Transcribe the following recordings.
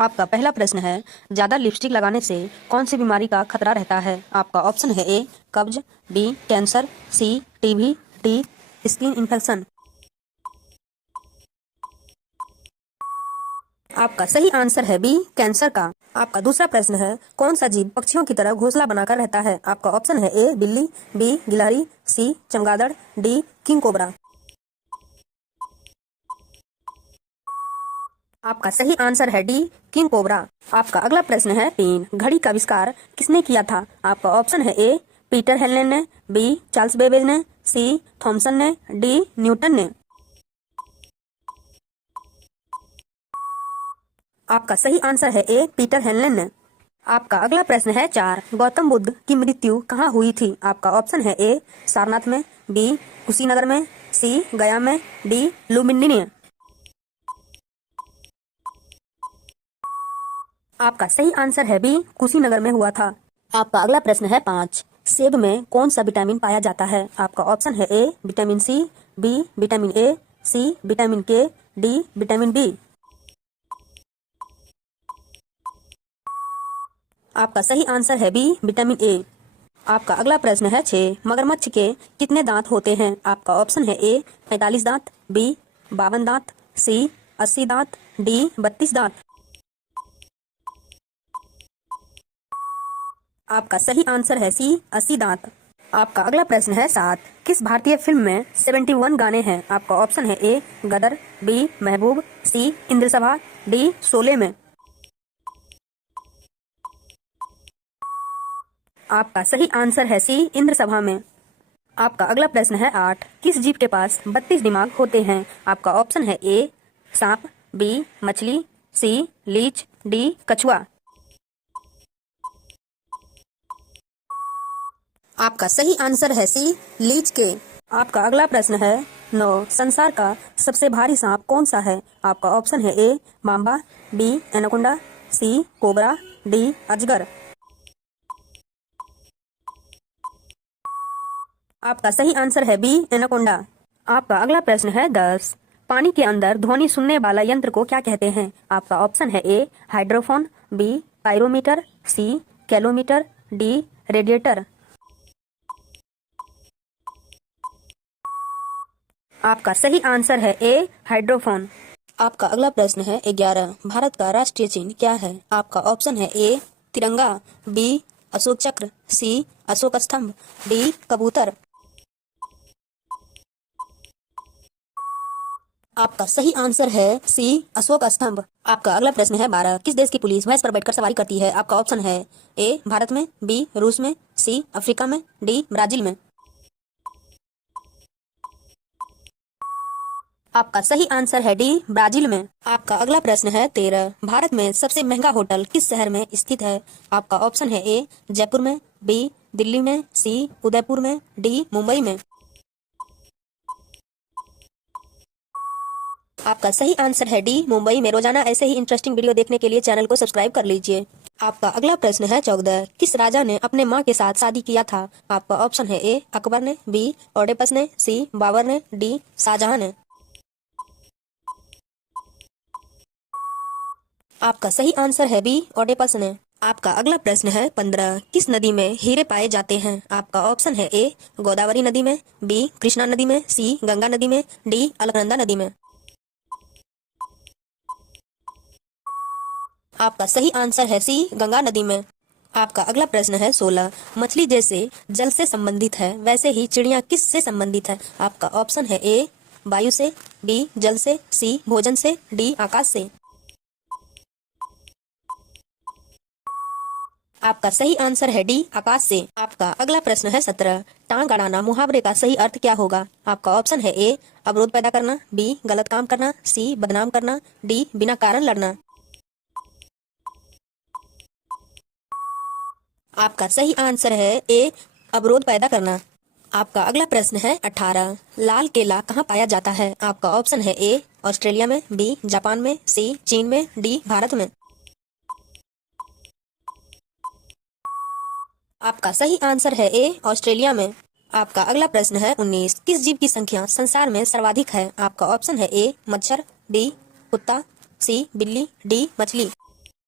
आपका पहला प्रश्न है, ज्यादा लिपस्टिक लगाने से कौन सी बीमारी का खतरा रहता है? आपका ऑप्शन है ए कब्ज, बी कैंसर, सी टीबी, डी स्किन इन्फेक्शन। आपका सही आंसर है बी कैंसर का। आपका दूसरा प्रश्न है, कौन सा जीव पक्षियों की तरह घोंसला बनाकर रहता है? आपका ऑप्शन है ए बिल्ली, बी गिलहरी, सी चमगादड़, डी किंग कोबरा। आपका सही आंसर है डी किंग कोबरा। आपका अगला प्रश्न है, तीन घड़ी का आविष्कार किसने किया था? आपका ऑप्शन है ए पीटर हेलेन ने, बी चार्ल्स बेबेज ने, सी थॉमसन ने, डी न्यूटन ने। आपका सही आंसर है ए पीटर हेलेन ने। आपका अगला प्रश्न है, चार गौतम बुद्ध की मृत्यु कहाँ हुई थी? आपका ऑप्शन है ए सारनाथ में, बी कुशीनगर में, सी गया में, डी लुम्बिनी में। आपका सही आंसर है बी कुशीनगर में हुआ था। आपका अगला प्रश्न है, पाँच सेब में कौन सा विटामिन पाया जाता है? आपका ऑप्शन है A vitamin C, B vitamin A, C vitamin के, डी विटामिन बी। आपका सही आंसर है बी विटामिन ए। आपका अगला प्रश्न है, छह मगरमच्छ के कितने दांत होते हैं? आपका ऑप्शन है ए 45 दांत, बी 52 दांत, सी 80 दांत, डी 32 दांत। आपका सही आंसर है सी 80 दांत। आपका अगला प्रश्न है, सात किस भारतीय फिल्म में 71 गाने हैं? आपका ऑप्शन है ए गदर, बी महबूब, सी इंद्रसभा, डी शोले में। आपका सही आंसर है सी इंद्रसभा में। आपका अगला प्रश्न है, आठ किस जीव के पास 32 दिमाग होते हैं? आपका ऑप्शन है ए सांप, बी मछली, सी लीच, डी कछुआ। आपका सही आंसर है सी लीच के। आपका अगला प्रश्न है, नौ संसार का सबसे भारी सांप कौन सा है? आपका ऑप्शन है ए मांबा, बी एनाकोंडा, सी कोबरा, डी अजगर। आपका सही आंसर है बी एनाकोंडा। आपका अगला प्रश्न है, दस पानी के अंदर ध्वनि सुनने वाला यंत्र को क्या कहते हैं? आपका ऑप्शन है ए हाइड्रोफोन, बी पायरोमीटर, सी कैलोमीटर, डी रेडिएटर। आपका सही आंसर है ए हाइड्रोफोन। आपका अगला प्रश्न है, 11 भारत का राष्ट्रीय चिन्ह क्या है? आपका ऑप्शन है ए तिरंगा, बी अशोक चक्र, सी अशोक स्तंभ, डी कबूतर। आपका सही आंसर है सी अशोक स्तंभ। आपका अगला प्रश्न है, 12 किस देश की पुलिस भैंस पर बैठकर सवारी करती है? आपका ऑप्शन है ए भारत में, बी रूस में, सी अफ्रीका में, डी ब्राजील में। आपका सही आंसर है डी ब्राजील में। आपका अगला प्रश्न है, 13 भारत में सबसे महंगा होटल किस शहर में स्थित है? आपका ऑप्शन है ए जयपुर में, बी दिल्ली में, सी उदयपुर में, डी मुंबई में। आपका सही आंसर है डी मुंबई में। रोजाना ऐसे ही इंटरेस्टिंग वीडियो देखने के लिए चैनल को सब्सक्राइब कर लीजिए। आपका अगला प्रश्न है, 14 किस राजा ने अपने माँ के साथ शादी किया था? आपका ऑप्शन है ए अकबर ने, बी ओडेपस ने, सी बाबर ने, डी शाहजहां ने। आपका सही आंसर है बी ओडेपस ने। आपका अगला प्रश्न है, 15 किस नदी में हीरे पाए जाते हैं? आपका ऑप्शन है ए गोदावरी नदी में, बी कृष्णा नदी में, सी गंगा नदी में, डी अलकनंदा नदी में। आपका सही आंसर है सी गंगा नदी में। आपका अगला प्रश्न है, 16 मछली जैसे जल से संबंधित है वैसे ही चिड़िया किस से संबंधित है? आपका ऑप्शन है ए वायु से, बी जल से, सी भोजन से, डी आकाश से। आपका सही आंसर है डी आकाश से। आपका अगला प्रश्न है, 17 टांग अड़ाना मुहावरे का सही अर्थ क्या होगा? आपका ऑप्शन है ए अवरोध पैदा करना, बी गलत काम करना, सी बदनाम करना, डी बिना कारण लड़ना। आपका सही आंसर है ए अवरोध पैदा करना। आपका अगला प्रश्न है, 18 लाल केला कहाँ पाया जाता है? आपका ऑप्शन है ए ऑस्ट्रेलिया में, बी जापान में, सी चीन में, डी भारत में। आपका सही आंसर है ए ऑस्ट्रेलिया में। आपका अगला प्रश्न है, 19 किस जीव की संख्या संसार में सर्वाधिक है? आपका ऑप्शन है ए मच्छर, बी कुत्ता, सी बिल्ली, डी मछली।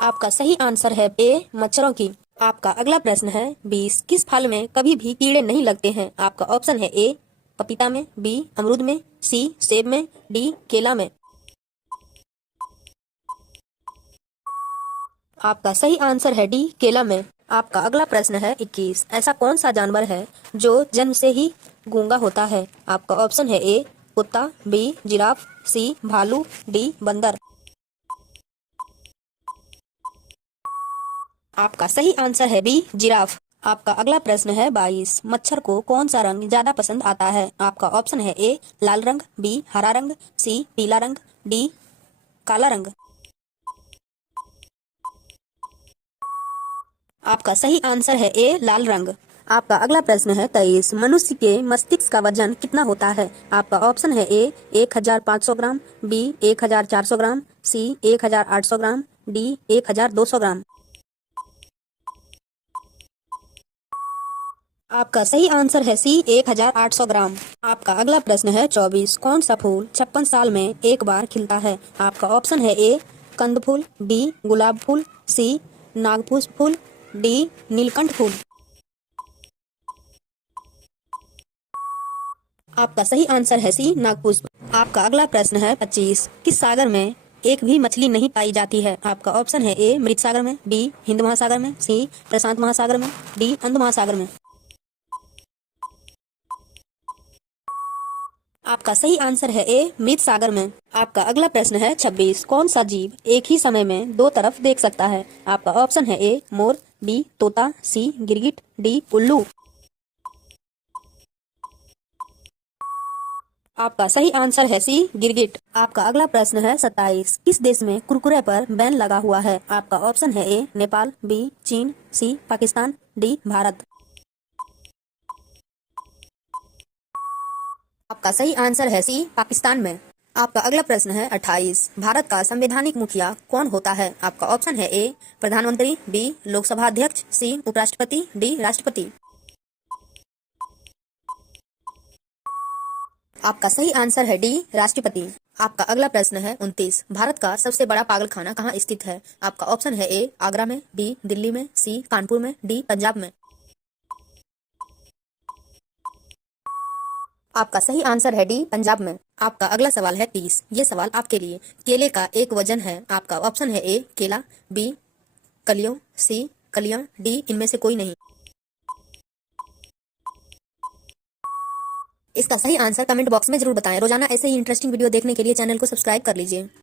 आपका सही आंसर है ए मच्छरों की। आपका अगला प्रश्न है 20 किस फल में कभी भी कीड़े नहीं लगते हैं। आपका ऑप्शन है ए पपीता में, बी अमरूद में, सी सेब में, डी केला में। आपका सही आंसर है डी केला में। आपका अगला प्रश्न है 21 ऐसा कौन सा जानवर है जो जन्म से ही गूंगा होता है। आपका ऑप्शन है ए कुत्ता, बी जिराफ, सी भालू, डी बंदर। आपका सही आंसर है बी जिराफ। आपका अगला प्रश्न है 22 मच्छर को कौन सा रंग ज्यादा पसंद आता है। आपका ऑप्शन है ए लाल रंग, बी हरा रंग, सी पीला रंग, डी काला रंग। आपका सही आंसर है ए लाल रंग। आपका अगला प्रश्न है 23 मनुष्य के मस्तिष्क का वजन कितना होता है। आपका ऑप्शन है ए 1500 ग्राम, बी 1400 ग्राम, सी 1800 ग्राम, डी 1200 ग्राम। आपका सही आंसर है सी 1800 ग्राम। आपका अगला प्रश्न है 24 कौन सा फूल 56 साल में एक बार खिलता है। आपका ऑप्शन है ए कंद फूल, बी गुलाब फूल, सी नागपुष्प फूल, डी नीलकंठ फूल। आपका सही आंसर है सी नागपुष्प। आपका अगला प्रश्न है 25 किस सागर में एक भी मछली नहीं पाई जाती है। आपका ऑप्शन है ए मृत सागर में, बी हिंद महासागर में, सी प्रशांत महासागर में, डी अंध महासागर में। आपका सही आंसर है ए मृत सागर में। आपका अगला प्रश्न है 26 कौन सा जीव एक ही समय में दो तरफ देख सकता है। आपका ऑप्शन है ए मोर, बी तोता, सी गिरगिट, डी उल्लू। आपका सही आंसर है सी गिरगिट। आपका अगला प्रश्न है 27 किस देश में कुरकुरे पर बैन लगा हुआ है। आपका ऑप्शन है ए नेपाल, बी चीन, सी पाकिस्तान, डी भारत। आपका सही आंसर है सी पाकिस्तान में। आपका अगला प्रश्न है 28 भारत का संवैधानिक मुखिया कौन होता है। आपका ऑप्शन है ए प्रधानमंत्री, बी लोकसभा अध्यक्ष, सी उपराष्ट्रपति, डी राष्ट्रपति। आपका सही आंसर है डी राष्ट्रपति। आपका अगला प्रश्न है 29 भारत का सबसे बड़ा पागलखाना कहाँ स्थित है। आपका ऑप्शन है ए आगरा में, बी दिल्ली में, सी कानपुर में, डी पंजाब में। आपका सही आंसर है डी पंजाब में। आपका अगला सवाल है 30 ये सवाल आपके लिए। केले का एक वजन है। आपका ऑप्शन है ए केला, बी कलियों, सी कलियां, डी इनमें से कोई नहीं। इसका सही आंसर कमेंट बॉक्स में जरूर बताएं। रोजाना ऐसे ही इंटरेस्टिंग वीडियो देखने के लिए चैनल को सब्सक्राइब कर लीजिए।